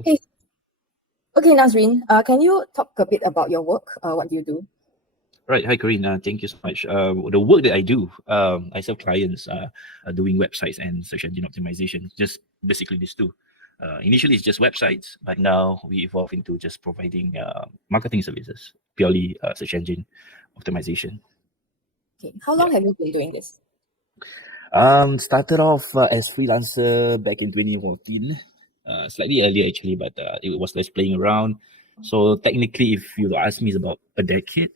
Cool. Okay, Nazreen, can you talk a bit about your work? What do you do? Right. Hi, Corinne. Thank you so much. The work that I do, I serve clients doing websites and search engine optimization. Just basically these two. Initially, it's just websites, but now we evolve into just providing marketing services, purely search engine optimization. Okay, how long have you been doing this? Started off as freelancer back in 2014, slightly earlier actually, but it was less playing around. So technically, if you ask me, it's about a decade.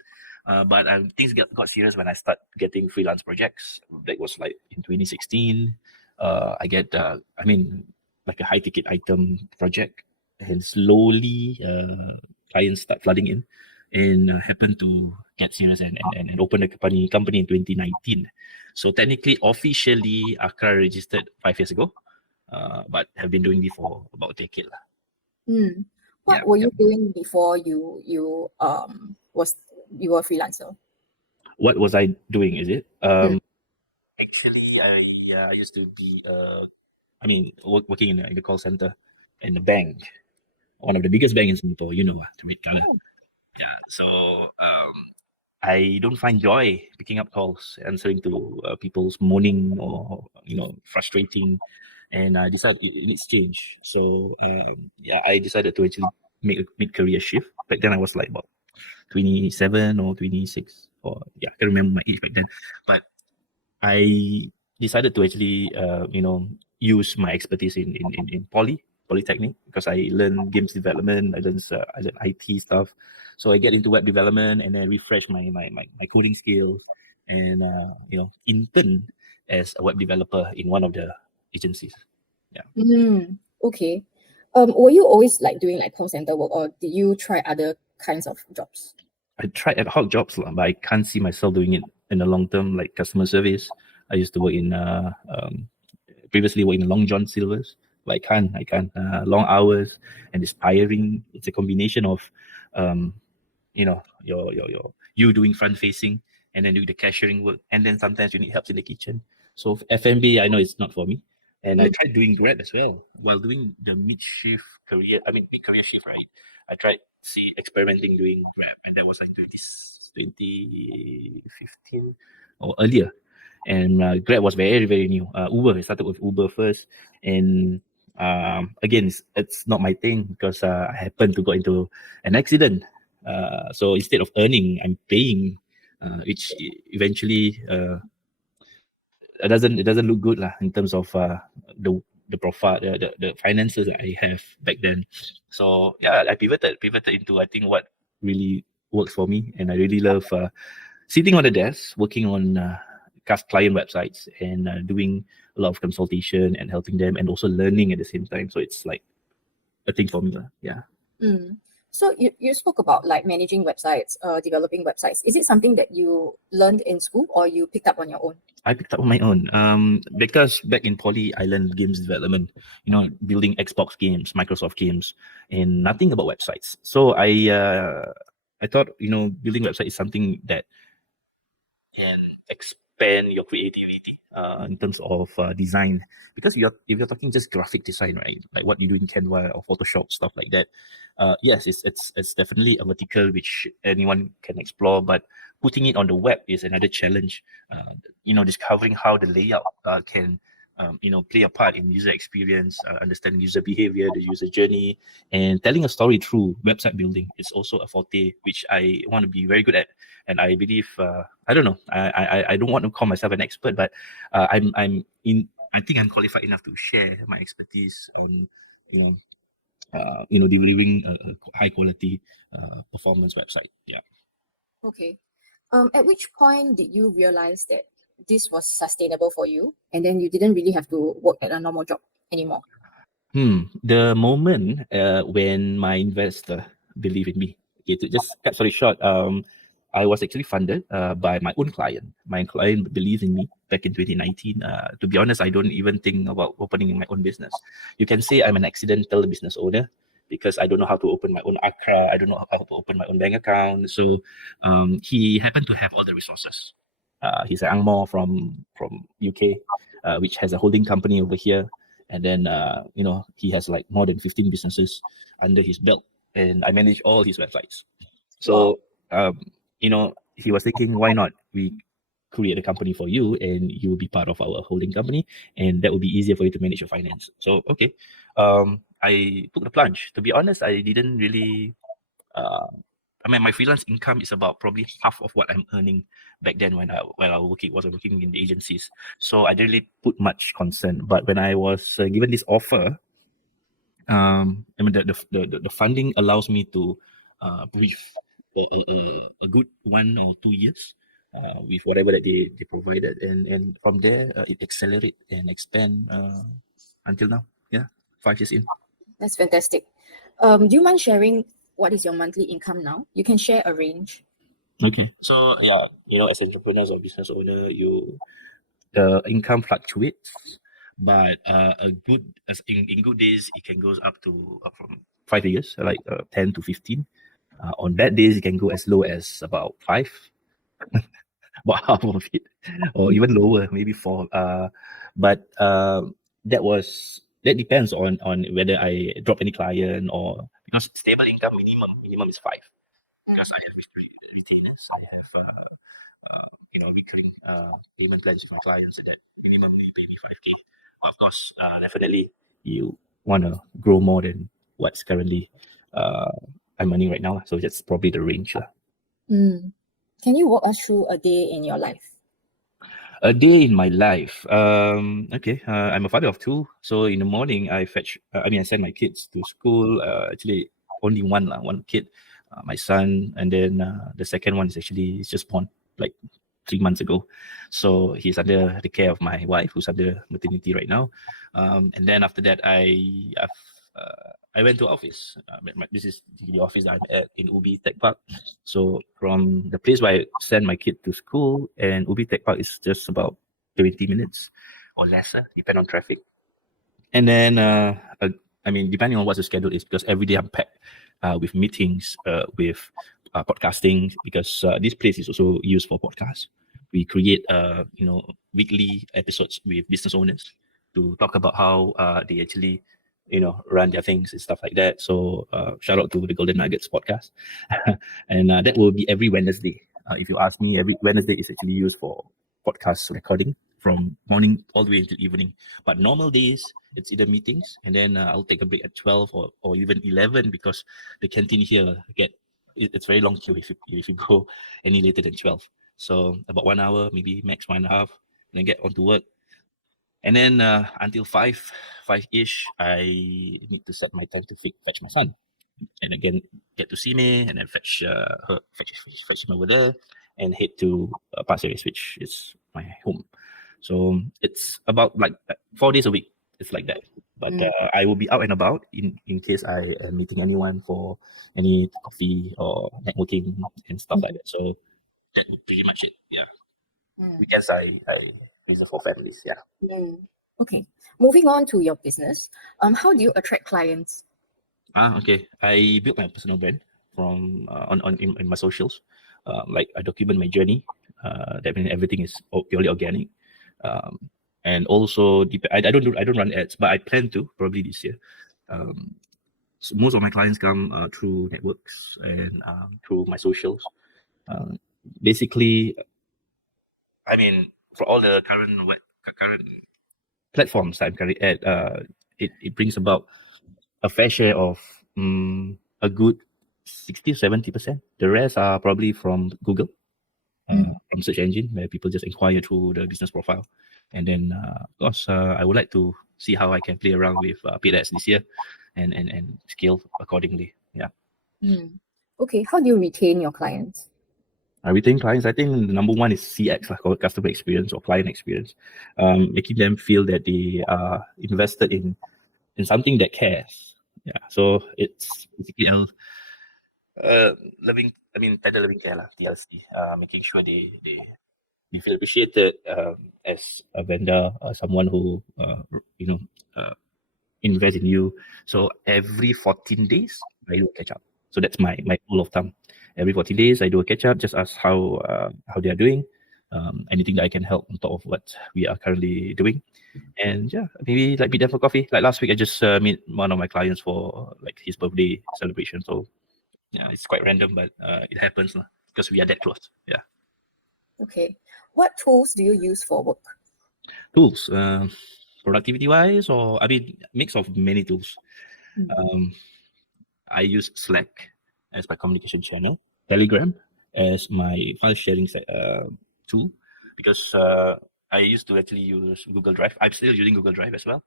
But things got serious when I start getting freelance projects. That was like in 2016. I get, like a high ticket item project, and slowly clients start flooding in, and happened to get serious and open a company in 2019. So technically, officially, Accra registered 5 years ago, but have been doing it for about a decade. What were you doing before you were a freelancer? What was I doing? Is it? Actually, I used to be working in the call center in the bank, one of the biggest bank in Singapore. The red color. Yeah. So I don't find joy picking up calls, answering to people's moaning or frustrating, and I decided it needs change. So I decided to actually make a mid-career shift. Back then I was like about 27 or 26, or I can't remember my age back then, but I decided to actually use my expertise in polytechnic, because I learned games development, I learned IT stuff. So I get into web development and then refresh my coding skills, and intern as a web developer in one of the agencies. Okay. Were you always like doing like call center work, or did you try other kinds of jobs? I tried ad hoc jobs, but I can't see myself doing it in the long term, like customer service. I used to work in previously worked in Long John Silver's, but I can't. Long hours, and it's tiring. It's a combination of your you doing front facing, and then doing the cashiering work, and then sometimes you need help in the kitchen. So F&B, I know it's not for me. And I tried doing Grab as well while doing the mid career shift, right? I tried experimenting doing Grab, and that was like 2015 or earlier. And Grab was very, very new. Uber, I started with Uber first, and again, it's not my thing, because I happened to go into an accident. So instead of earning, I'm paying, which eventually it doesn't look good lah, in terms of the profile, the finances that I have back then. So I pivoted into, I think, what really works for me, and I really love sitting on the desk working on client websites, and doing a lot of consultation and helping them, and also learning at the same time. So it's like a thing for me. So you spoke about like managing websites, developing websites. Is it something that you learned in school, or you picked up on your own? I picked up on my own, because back in poly, I learned games development, building Xbox games, Microsoft games, and nothing about websites. So I thought, building website is something that can expand your creativity in terms of design, because if you're talking just graphic design, right, like what you do in Canva or Photoshop, stuff like that, yes, it's definitely a vertical which anyone can explore, but putting it on the web is another challenge. Discovering how the layout can play a part in user experience, understanding user behavior, the user journey, and telling a story through website building is also a forte which I want to be very good at. And I believe, I don't know, I don't want to call myself an expert, but I think I'm qualified enough to share my expertise in delivering a high quality performance website. Okay. At which point did you realize that this was sustainable for you, and then you didn't really have to work at a normal job anymore? The moment when my investor believed in me. Okay, to just cut story short, I was actually funded by my own client. My client believed in me back in 2019. To be honest, I don't even think about opening my own business. You can say I'm an accidental business owner, because I don't know how to open my own Accra. I don't know how to open my own bank account. So he happened to have all the resources. He's an Angmo from UK, which has a holding company over here. And then he has like more than 15 businesses under his belt, and I manage all his websites. So he was thinking, why not we create a company for you, and you will be part of our holding company, and that will be easier for you to manage your finance. So okay, I took the plunge. To be honest, I didn't really. My freelance income is about probably half of what I'm earning back then when I was working in the agencies. So I didn't really put much concern. But when I was given this offer, the funding allows me to breathe for a good 1 or 2 years with whatever that they provided, and from there it accelerate and expand until now. Yeah, 5 years in. That's fantastic. Do you mind sharing what is your monthly income now? You can share a range. Okay. So yeah, as entrepreneurs or business owner, the income fluctuates, but in good days it can go up from 5 years, like 10 to 15. On bad days it can go as low as about 5, about half of it, or even lower, maybe 4. But that depends on whether I drop any client, or because stable income minimum is 5, because I have retainers, I have recurring payment plans for clients, and that minimum may pay me 5K. Of course, definitely you want to grow more than what's currently I'm earning right now. So that's probably the range. Can you walk us through a day in your life? A day in my life. Okay. I'm a father of 2. So in the morning, I send my kids to school. Actually, only one kid, my son, and then the second one is just born like 3 months ago. So he's under the care of my wife, who's under maternity right now. And then after that, I went to office. This is the office that I'm at in Ubi Tech Park. So from the place where I send my kid to school, and Ubi Tech Park is just about 20 minutes or lesser, depending on traffic. And then, depending on what the schedule is, because every day I'm packed with meetings, with podcasting, because this place is also used for podcasts. We create, weekly episodes with business owners to talk about how they actually, run their things and stuff like that. So shout out to the Golden Nuggets podcast. And that will be every Wednesday. If you ask me, every Wednesday is actually used for podcast recording from morning all the way until evening. But normal days, it's either meetings, and then I'll take a break at 12 or even 11, because the canteen here it's very long queue if you go any later than 12. So about 1 hour, maybe max 1.5, and then get on to work. And then until 5-ish, I need to set my time to fetch my son, and again get to see me, and then fetch him over there, and head to Pasir Ris, which is my home. So it's about like 4 days a week. It's like that. But I will be out and about in case I am meeting anyone for any coffee or networking and stuff like that. So that would pretty much it. Yeah. Weekends I reserve for families. Yeah. Okay. Moving on to your business. How do you attract clients? Okay. I built my personal brand from in my socials. Like I document my journey. That means everything is purely organic. And also I don't run ads, but I plan to probably this year. So most of my clients come through networks and through my socials. Basically, for all the current platforms I'm currently at, it brings about a fair share of a good 60-70%. The rest are probably from Google, from search engine, where people just inquire through the business profile. And then, of course, I would like to see how I can play around with paid ads this year, and scale accordingly. Yeah. Okay. How do you retain your clients? Retain clients, I think the number one is CX, like customer experience or client experience, making them feel that they are invested in something that cares. Yeah. So it's basically tender loving care, TLC, making sure we feel appreciated as a vendor, someone who invest in you. So every 14 days I do a catch up. So that's my rule of thumb. Every 14 days I do a catch up, just ask how they are doing. anything that I can help on top of what we are currently doing. And yeah, maybe like meet them for coffee. Like last week, I just meet one of my clients for like his birthday celebration. So yeah, it's quite random, but it happens lah, because we are that close. Yeah. Okay. What tools do you use for work? Tools, productivity wise, or I mean, mix of many tools. Mm. I use Slack as my communication channel, Telegram as my file sharing tool, because I used to actually use Google Drive. I'm still using Google Drive as well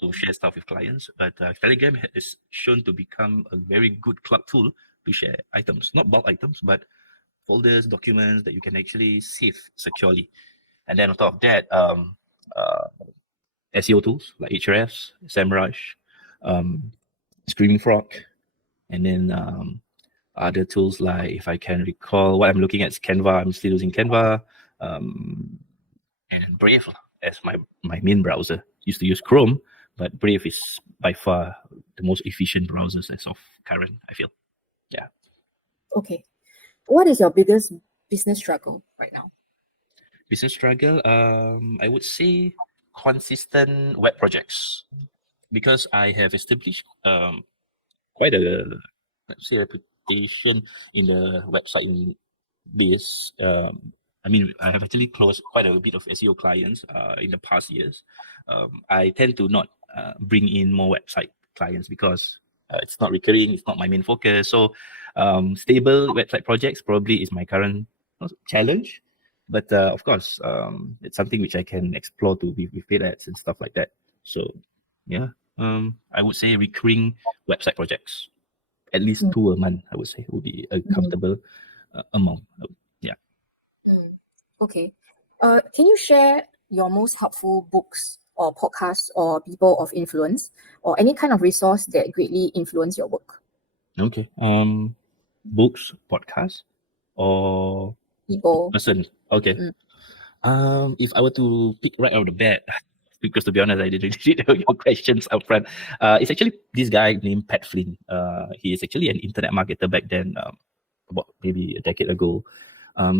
to share stuff with clients, but Telegram is shown to become a very good cloud tool to share items, not bulk items, but folders, documents that you can actually save securely. And then on top of that, uh, SEO tools like Ahrefs, SEMrush, um, Screaming Frog, and then other tools like, if I can recall, what I'm looking at is Canva. I'm still using Canva, and Brave as my main browser. Used to use Chrome, but Brave is by far the most efficient browsers as of current, I feel. Yeah. Okay. What is your biggest business struggle right now? Business struggle, I would say consistent web projects, because I have established quite a, let's say, reputation in the website in this. I mean, I have actually closed quite a bit of SEO clients in the past years. I tend to not bring in more website clients because it's not recurring, it's not my main focus. So stable website projects probably is my current challenge. But of course, it's something which I can explore to with paid ads and stuff like that. So yeah, I would say recurring website projects, at least 2 a month, I would say, would be a comfortable amount. Yeah. Okay. Can you share your most helpful books or podcasts or people of influence or any kind of resource that greatly influence your work? Okay. Books, podcasts, or People. person. Okay. If I were to pick right out of the bat, because to be honest, I didn't read your questions up front. It's actually this guy named Pat Flynn. He is actually an internet marketer back then, about maybe a decade ago.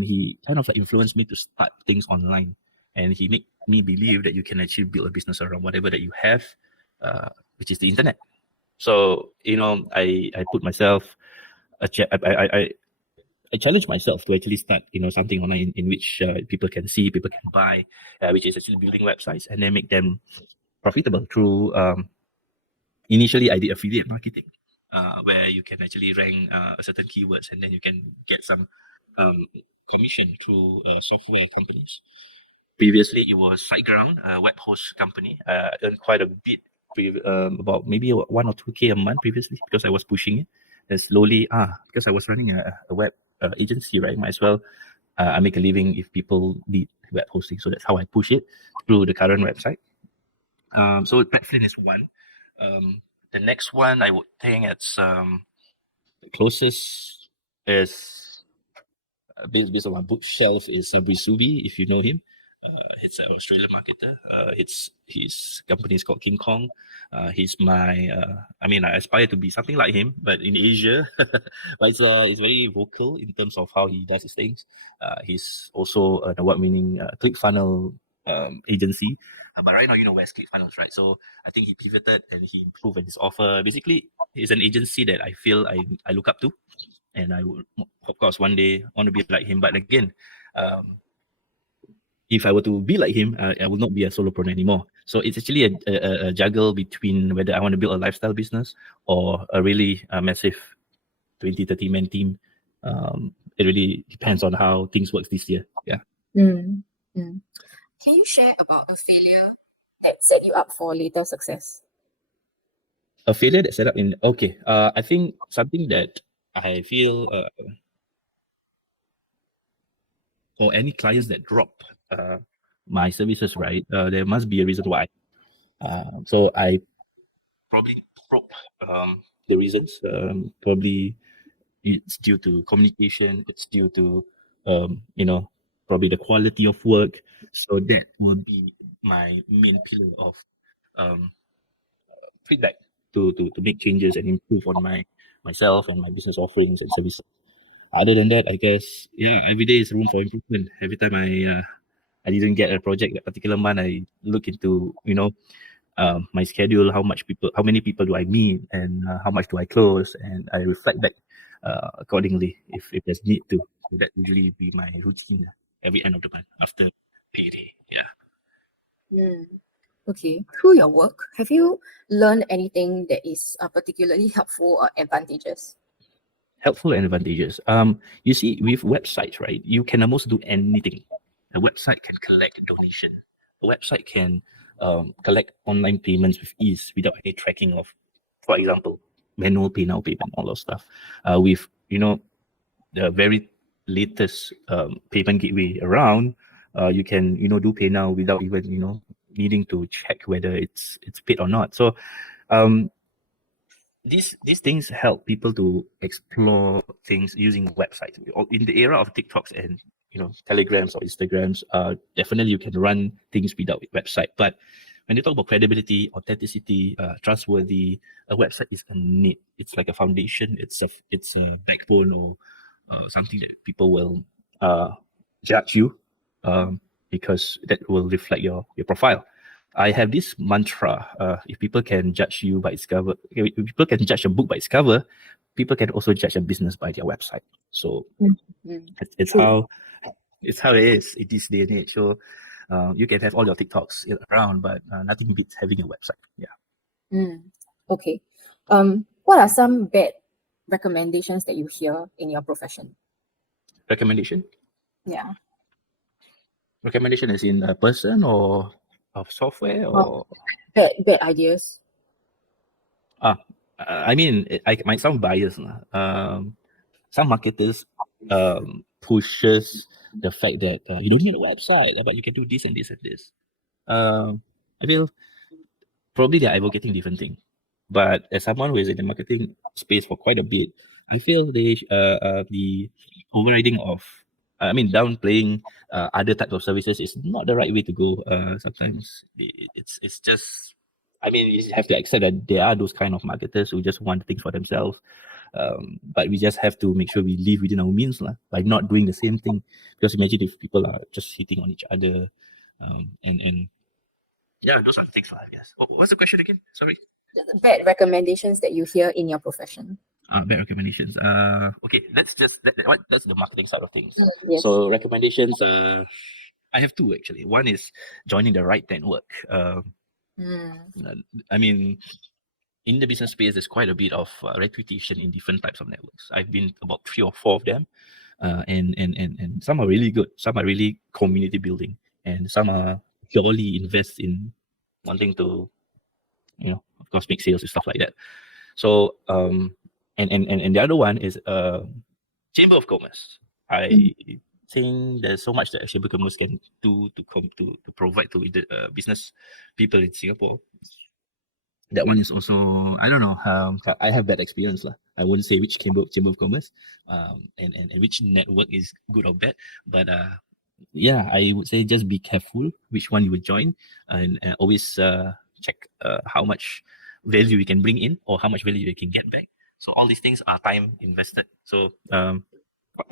He kind of like influenced me to start things online, and he made me believe that you can actually build a business around whatever that you have, which is the internet. So I put myself I challenge myself to actually start, something online in which people can see, people can buy, which is actually building websites and then make them profitable through. Initially, I did affiliate marketing, where you can actually rank certain keywords and then you can get some commission through software companies. Previously, it was SiteGround, a web host company. I earned quite a bit, about maybe 1 or 2K a month previously, because I was pushing it. And slowly, because I was running a web agency, right? Might as well I make a living if people need web hosting. So that's how I push it through the current website. So Petflin is one. The next one I would think it's closest is based on my bookshelf is Brisubi, if you know him. It's an Australian marketer. His company is called King Kong. He's my. I mean, I aspire to be something like him, but in Asia. But it's very vocal in terms of how he does his things. He's also an award-winning ClickFunnels agency. But right now, where's ClickFunnels, right? So I think he pivoted and he improved in his offer. Basically, it's an agency that I feel I look up to, and I would, of course, one day want to be like him. But again, if I were to be like him, I will not be a solopreneur anymore. So it's actually a juggle between whether I want to build a lifestyle business or a really massive 20, 30 man team. It really depends on how things work this year. Yeah. Can you share about a failure that set you up for later success? A failure that set up in, okay. I think something that I feel, or any clients that drop my services, right? There must be a reason why. So I probably drop the reasons. Probably it's due to communication. It's due to probably the quality of work. So that will be my main pillar of um, feedback to make changes and improve on myself and my business offerings and services. other than that, I guess, yeah, every day is room for improvement. Every time I didn't get a project that particular month, I look into, my schedule, how many people do I meet, and how much do I close, and I reflect back accordingly if there's need to. So that usually be my routine every end of the month after payday. Yeah. Mm. Okay. Through your work, have you learned anything that is particularly helpful or advantageous? Helpful and advantageous. You see, with websites, right, you can almost do anything. A website can collect donation. A website can collect online payments with ease without any tracking of, for example, manual pay now payment, all those stuff. With the very latest payment gateway around, you can do pay now without even needing to check whether it's paid or not. So um, these things help people to explore things using websites. In the era of TikToks and Telegrams or Instagrams, definitely you can run things without a website. But when you talk about credibility, authenticity, trustworthy, a website is a need. It's like a foundation. It's a backbone, or something that people will judge you, because that will reflect your profile. I have this mantra: if people can judge you by its cover, if people can judge a book by its cover, people can also judge a business by their website. So it's True. how it is in this day and age. So you can have all your TikToks around, but nothing beats having a website. Yeah. Okay. What are some bad recommendations that you hear in your profession? Recommendation? Yeah. Recommendation is in a person or of software or Bad ideas. I mean, I might sound biased. Some marketers pushes the fact that you don't need a website, but you can do this and this and this. I feel probably they're advocating different thing. But as someone who is in the marketing space for quite a bit, I feel the overriding of, downplaying other types of services is not the right way to go. Sometimes it's just, you have to accept that there are those kind of marketers who just want things for themselves. But we just have to make sure we live within our means by not doing the same thing. Because imagine if people are just hitting on each other, and yeah, those are the things, I guess. What's the question again? Sorry. Bad recommendations that you hear in your profession. Bad recommendations. Okay, that's that's the marketing side of things. Yes. So recommendations. I have two actually. One is joining the right network. I mean, in the business space, there's quite a bit of reputation in different types of networks. I've been about 3 or 4 of them, and some are really good. Some are really community building, and some are purely invest in wanting to, of course, make sales and stuff like that. So and the other one is Chamber of Commerce. I think there's so much that Chamber of Commerce can do to provide to the business people in Singapore. That one is also, I don't know. I have bad experience lah. I wouldn't say which Chamber of Commerce, and which network is good or bad, but yeah, I would say just be careful which one you would join, and always check how much value you can bring in or how much value you can get back. So all these things are time invested. So time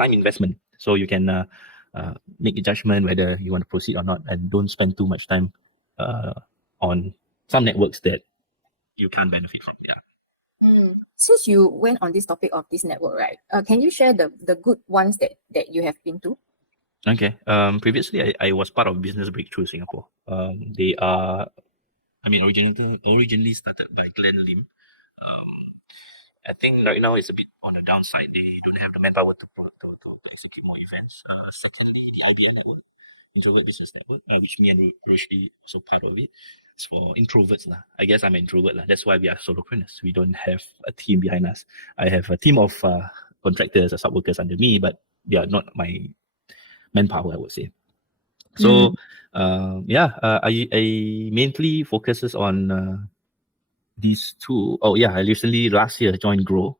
investment. So you can make a judgment whether you want to proceed or not, and don't spend too much time on some networks that you can't benefit from. Since you went on this topic of this network, right? Can you share the good ones that you have been to? Okay. Previously, I was part of Business Breakthrough Singapore. They are, originally started by Glenn Lim. I think right now it's a bit on the downside. They don't have the manpower to execute more events. Secondly, the IBN network, Introvert Business Network, which me and Ruth are actually also part of it. It's for introverts lah. I guess I'm an introvert lah. That's why we are solopreneurs. We don't have a team behind us. I have a team of contractors or sub workers under me, but they are not my manpower, I would say. So I mainly focuses on these two. Oh yeah, I recently last year joined Grow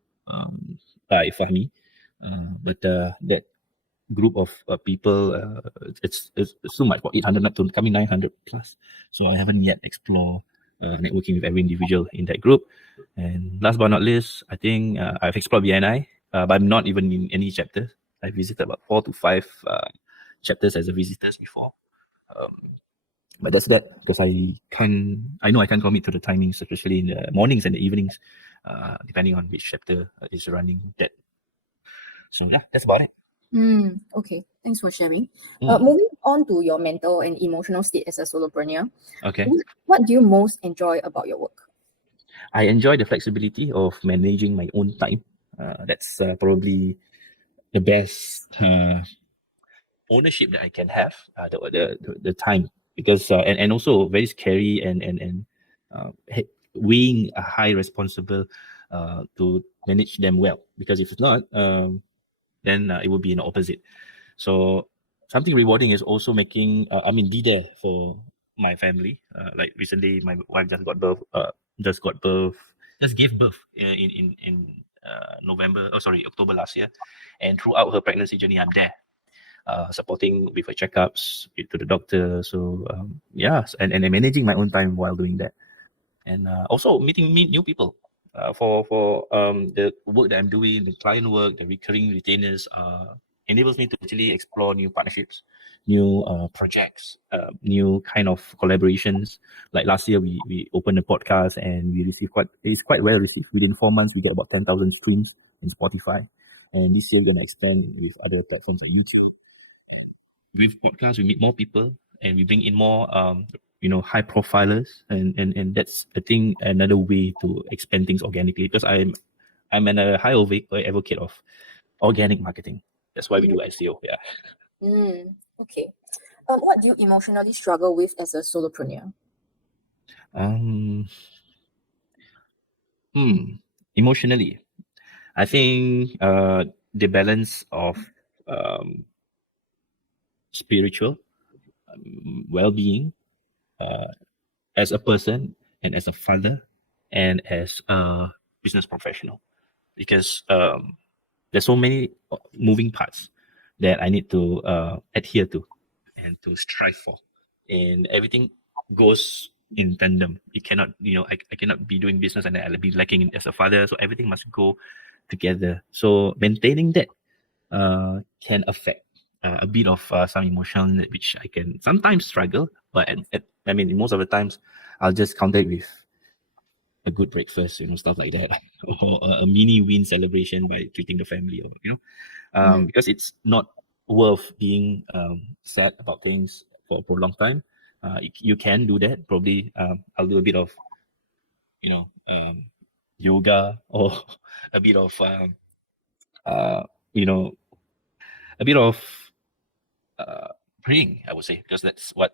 by Fahmi, but that group of people, it's so much, about 800 to coming 900 plus. So I haven't yet explored networking with every individual in that group. And last but not least, I think I've explored BNI, but I'm not even in any chapter. I visited about 4 to 5 chapters as a visitors before. But that's that, because I know I can't commit to the timings, especially in the mornings and the evenings, depending on which chapter is running that. So yeah, that's about it. Okay, thanks for sharing. Mm. Moving on to your mental and emotional state as a solopreneur, Okay. what do you most enjoy about your work? I enjoy the flexibility of managing my own time. That's probably the best ownership that I can have, the time, because and also very scary and weighing a high responsible to manage them well, because if it's not, then it would be an opposite. So something rewarding is also making be there for my family. Like recently my wife just gave birth in October last year, and throughout her pregnancy journey I'm there, supporting with her checkups to the doctor. So and managing my own time while doing that, and also meeting new people. For the work that I'm doing, the client work, the recurring retainers, enables me to actually explore new partnerships, new projects, new kind of collaborations. Like last year, we opened a podcast and we received it's quite well received. Within 4 months, we get about 10,000 streams in Spotify, and this year we're gonna expand with other platforms like YouTube. With podcasts, we meet more people and we bring in more high profilers, and that's, I think, another way to expand things organically, because I'm a high advocate of organic marketing. That's why we do SEO. Yeah. Okay. What do you emotionally struggle with as a solopreneur? Um. Emotionally, I think the balance of um, spiritual well-being, as a person and as a father and as a business professional, because there's so many moving parts that I need to adhere to and to strive for, and everything goes in tandem. It cannot, I cannot be doing business and I'll be lacking as a father. So everything must go together. So maintaining that can affect a bit of some emotion, which I can sometimes struggle. But most of the times, I'll just counter it with a good breakfast, stuff like that, or a mini win celebration by treating the family, because it's not worth being sad about things for a prolonged time. You can do that. Probably I'll do a bit of, yoga, or a bit of, uh, you know, a bit of praying, I would say, because that's what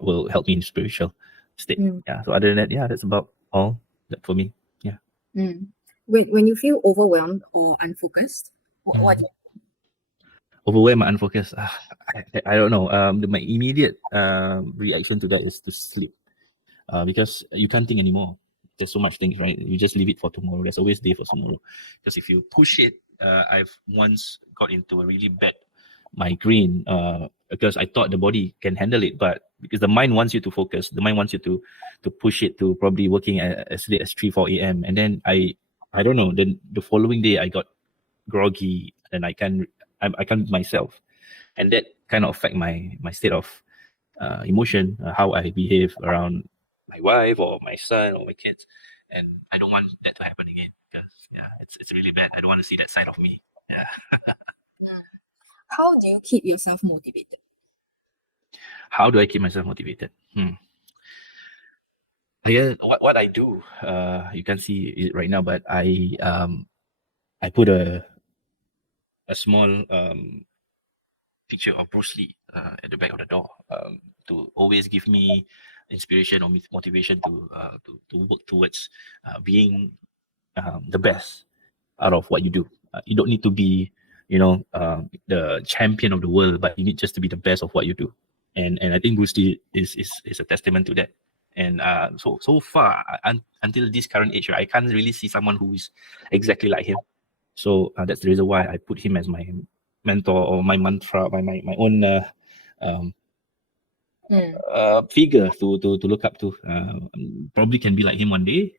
will help me in spiritual state. Yeah. So other than that, yeah, that's about all that for me. Yeah. When you feel overwhelmed or unfocused, what do you Overwhelmed and unfocused. I don't know. My immediate reaction to that is to sleep, because you can't think anymore. There's so much things, right? You just leave it for tomorrow. There's always day for tomorrow. Because if you push it, I've once got into a really bad migraine, because I thought the body can handle it, but because the mind wants you to focus, the mind wants you to push it to probably working as late as 3-4 a.m. And then I don't know. Then the following day I got groggy and I can't myself, and that kind of affect my state of emotion, how I behave around my wife or my son or my kids, and I don't want that to happen again, because it's really bad. I don't want to see that side of me. How do you keep yourself motivated? How do I keep myself motivated? I guess what I do, you can see it right now, but I put a small picture of Bruce Lee at the back of the door, to always give me inspiration or motivation to work towards being the best out of what you do. You don't need to be, the champion of the world, but you need just to be the best of what you do. And I think Bruce Lee is a testament to that. And so far, until this current age, right, I can't really see someone who is exactly like him. So that's the reason why I put him as my mentor, or my mantra, my own figure to look up to. Probably can be like him one day,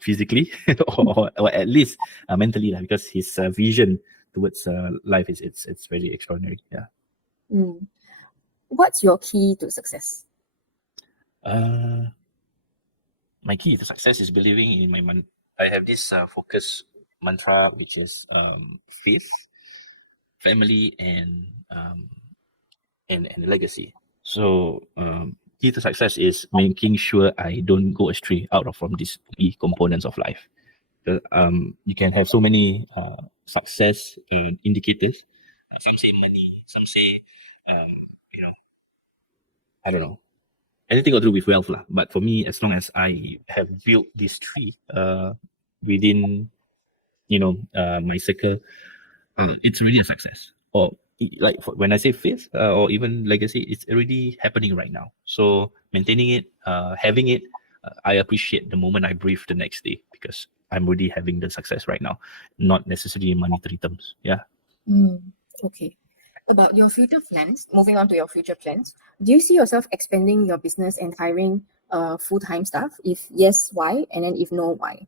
physically, or at least mentally, because his vision towards life is it's very extraordinary. Yeah. Mm. What's your key to success? My key to success is believing in I have this focus mantra, which is faith, family, and legacy. So key to success is making sure I don't go astray out of from these three components of life. You can have so many success indicators. Some say money, some say um, you know, I don't know, anything got to do with wealth lah. But for me, as long as I have built these three within my circle, it's really a success. Or like when I say faith or even legacy, it's already happening right now. So maintaining it, having it, I appreciate the moment I breathe the next day because I'm already having the success right now, not necessarily in monetary terms. Yeah. Okay. About your future plans, moving on to your future plans, do you see yourself expanding your business and hiring full-time staff? If yes, why? And then if no, why?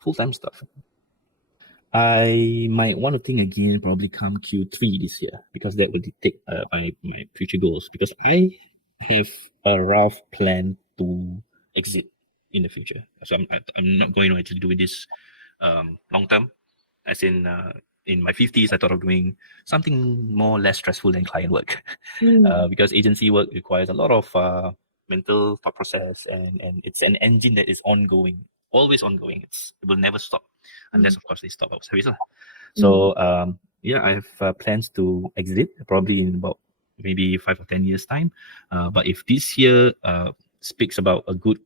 Full-time stuff. I might want to think again, probably come Q3 this year, because that will dictate my future goals. Because I have a rough plan to exit in the future. So I'm not going to actually do this long term. As in my 50s, I thought of doing something more less stressful than client work. Because agency work requires a lot of mental thought process, and it's an engine that is ongoing, always ongoing. It will never stop unless of course they stop our service lah. So yeah, I have plans to exit probably in about maybe 5 or 10 years time. But if this year speaks about a good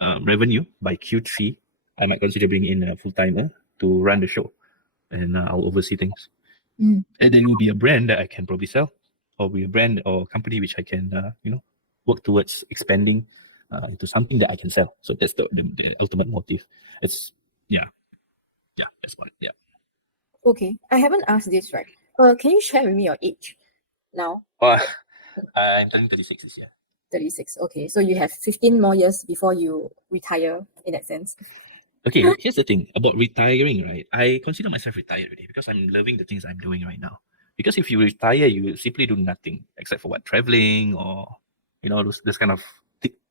revenue by Q3, I might consider bringing in a full-timer to run the show, and I'll oversee things. And then it will be a brand that I can probably sell, or be a brand or company which I can work towards expanding into something that I can sell. So that's the ultimate motive. It's yeah, that's one. Yeah. Okay. I haven't asked this, right? Can you share with me your age now? I'm turning 36 this year. 36. Okay. So you have 15 more years before you retire in that sense. Okay, here's the thing about retiring, right? I consider myself retired already because I'm loving the things I'm doing right now. Because if you retire, you simply do nothing except for what, traveling or those kind of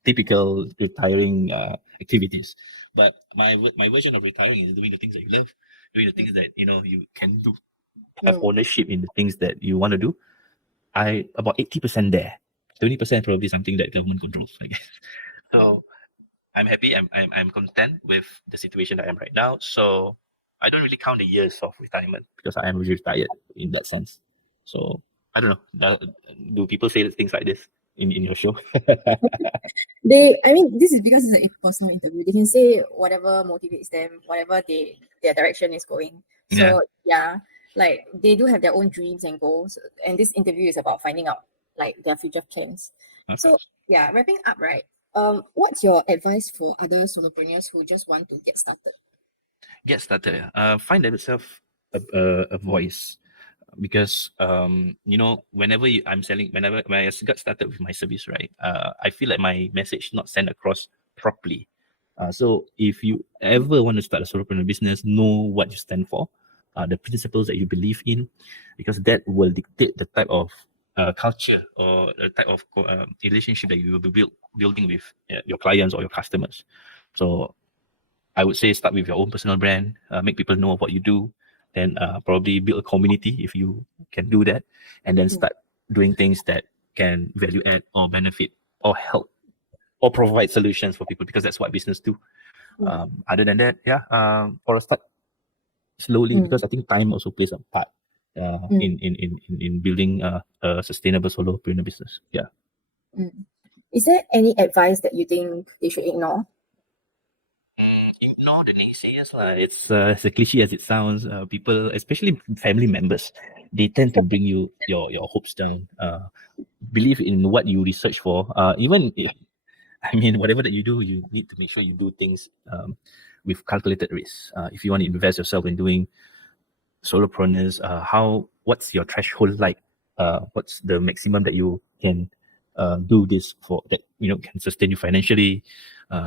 typical retiring activities. But my version of retiring is doing the things that you love, doing the things that you can do, have ownership in the things that you want to do. I about 80% there, 20% probably something that government controls, I guess. So I'm happy. I'm content with the situation that I am right now. So I don't really count the years of retirement because I am really retired in that sense. So I don't know. Do people say things like this in your show? I mean, this is because it's a personal interview. They can say whatever motivates them, whatever their direction is going. So yeah, like they do have their own dreams and goals, and this interview is about finding out like their future plans. So yeah, wrapping up, right? What's your advice for other solopreneurs who just want to get started? Get started. Find themselves a voice, because whenever I'm selling, when I got started with my service, right, I feel like my message not sent across properly. So if you ever want to start a solopreneur business, know what you stand for, the principles that you believe in, because that will dictate the type of culture or the type of relationship that you will be building with your clients or your customers. So I would say start with your own personal brand, make people know what you do, then probably build a community if you can do that, and then start doing things that can value add or benefit or help or provide solutions for people, because that's what business do. Other than that, for a start, slowly, because I think time also plays a part in building a sustainable solopreneur business. Yeah. Is there any advice that you think they should ignore? Ignore the naysayers lah. It's as a cliche as it sounds. People, especially family members, they tend to bring your hopes down. Believe in what you research for. Even if, I mean, whatever that you do, you need to make sure you do things with calculated risk. If you want to invest yourself in doing solopreneurs, what's your threshold like? What's the maximum that you can do this for, that can sustain you financially?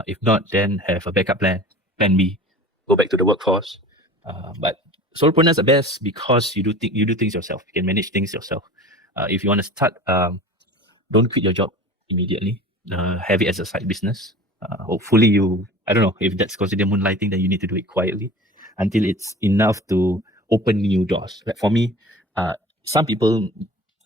If not, then have a backup plan B. go back to the workforce. But solopreneurs are best because you do things yourself. You can manage things yourself. If you want to start, don't quit your job immediately. Have it as a side business. Hopefully I don't know if that's considered moonlighting, then you need to do it quietly until it's enough to open new doors. Like for me, some people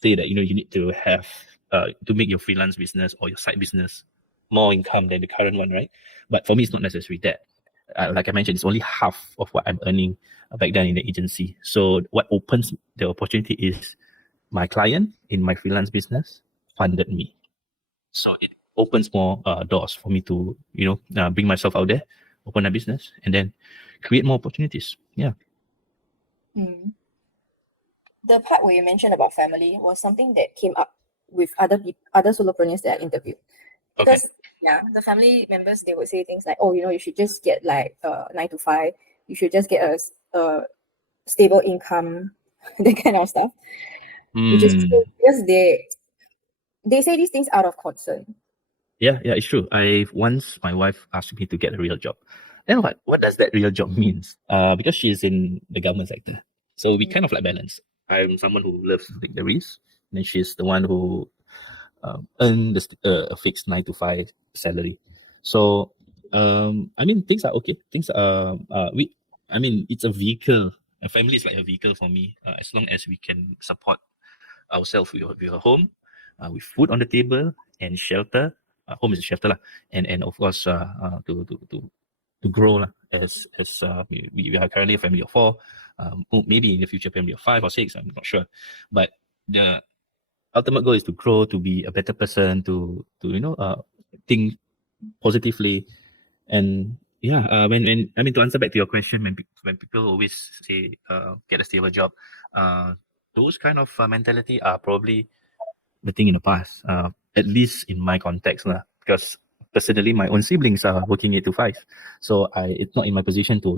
say that, you need to have, to make your freelance business or your side business more income than the current one, right? But for me, it's not necessary that. Like I mentioned, it's only half of what I'm earning back then in the agency. So what opens the opportunity is my client in my freelance business funded me. So it opens more doors for me to, bring myself out there, open a business, and then create more opportunities. Yeah. The part where you mentioned about family was something that came up with other solopreneurs that I interviewed. Because the family members, they would say things like, oh, you should just get like 9 to 5. You should just get a stable income, that kind of stuff. Which is true because they say these things out of concern. Yeah, it's true. Once my wife asked me to get a real job. Then what does that real job means? Because she's in the government sector. So we kind of like balance. I'm someone who loves to take the risk. And then she's the one who earn a fixed 9 to 5 salary. So things are okay. Things are it's a vehicle. A family is like a vehicle for me. As long as we can support ourselves with a home, with food on the table and shelter. Home is a shelter lah, and of course to grow lah. As we are currently a family of 4, maybe in the future family of 5 or 6. I'm not sure, but the ultimate goal is to grow, to be a better person, to think positively. And to answer back to your question, when people always say get a stable job, those kind of mentality are probably the thing in the past, at least in my context lah. Because personally, my own siblings are working 8 to 5, so it's not in my position to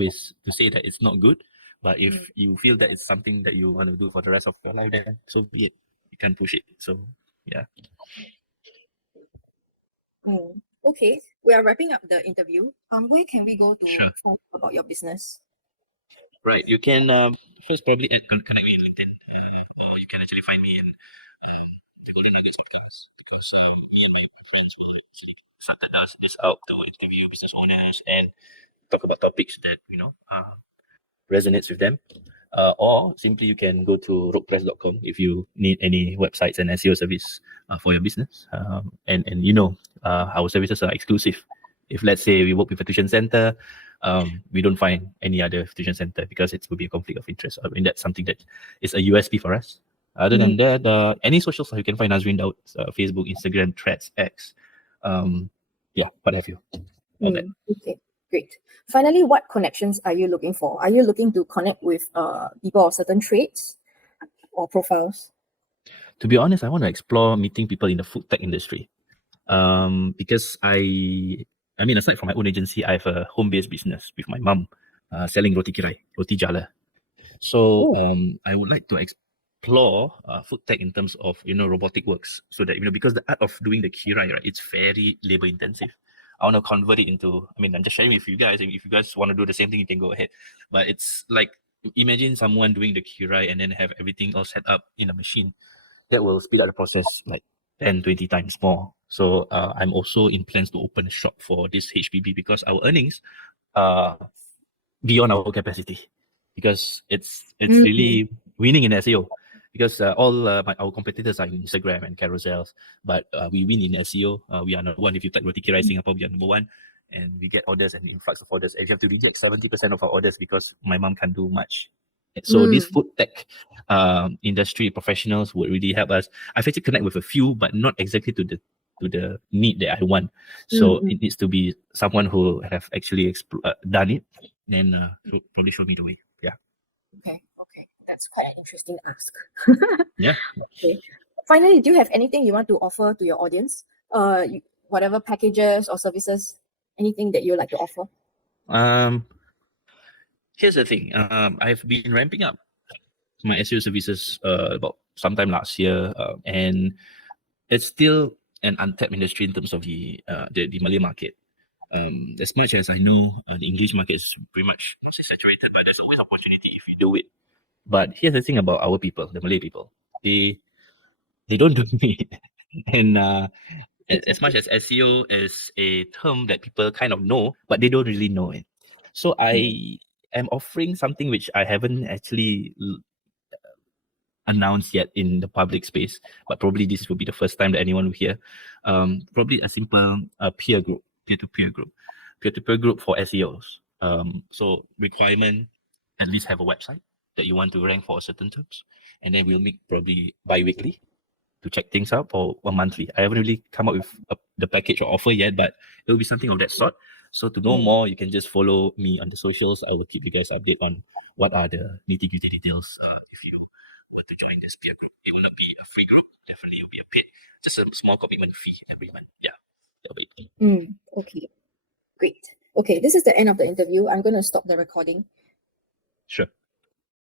say that it's not good. But if you feel that it's something that you want to do for the rest of your life, then so be it. You can push it. So yeah. Okay, we are wrapping up the interview. Where can we go to Sure. talk about your business? Right, you can first probably connect me in LinkedIn, or you can actually find me in the Golden Nuggets podcast, because me and my friends will actually started this out to interview business owners and talk about topics that resonates with them. Or simply you can go to ropepress.com if you need any websites and SEO service for your business. And our services are exclusive. If let's say we work with a tuition center, we don't find any other tuition center because it would be a conflict of interest. I mean, that's something that is a USP for us. Other than that, any social stuff you can find Nazrin Daud, Facebook, Instagram, Threads, X, what have you. Okay, great. Finally, what connections are you looking for? Are you looking to connect with people of certain traits or profiles? To be honest, I want to explore meeting people in the food tech industry. Because aside from my own agency, I have a home-based business with my mom, selling roti kirai, roti jala. So I would like to explore food tech in terms of robotic works, so that because the art of doing the kirai, right, it's very labor intensive. I want to convert it into, I'm just sharing with you guys. If you guys want to do the same thing, you can go ahead. But it's like, imagine someone doing the kirai and then have everything all set up in a machine. That will speed up the process like 10, 20 times more. So I'm also in plans to open a shop for this HPB, because our earnings are beyond our capacity, because it's really winning in SEO. Because all our competitors are in Instagram and carousels, but we win in SEO. We are number one. If you type roti kirai Singapore, we are number one, and we get orders and influx of orders. And you have to reject 70% of our orders because my mom can't do much. So these food tech industry professionals would really help us. I've actually connect with a few, but not exactly to the need that I want. So it needs to be someone who have actually done it, then probably show me the way. Yeah. Okay, that's quite an interesting ask. Yeah. Okay. Finally, do you have anything you want to offer to your audience? Whatever packages or services, anything that you like to offer? Here's the thing. I've been ramping up my SEO services about sometime last year, and it's still an untapped industry in terms of the Malay market. As much as I know, the English market is pretty much not say saturated, but there's always opportunity if you do it. But here's the thing about our people, the Malay people, they don't do it. And as much as SEO is a term that people kind of know, but they don't really know it. So I am offering something which I haven't actually announced yet in the public space, but probably this will be the first time that anyone will hear. Probably a simple peer group, peer-to-peer group, peer-to-peer group for SEOs. So requirement, at least have a website that you want to rank for certain terms, and then we'll meet probably bi-weekly to check things out, or monthly. I haven't really come up with the package or offer yet, but it will be something of that sort. So to know more, you can just follow me on the socials. I will keep you guys update on what are the nitty-gritty details if you were to join this peer group. It will not be a free group. Definitely it will be a paid, just a small commitment fee every month. Yeah. That'll be it. Okay, great. Okay, this is the end of the interview. I'm going to stop the recording. Sure.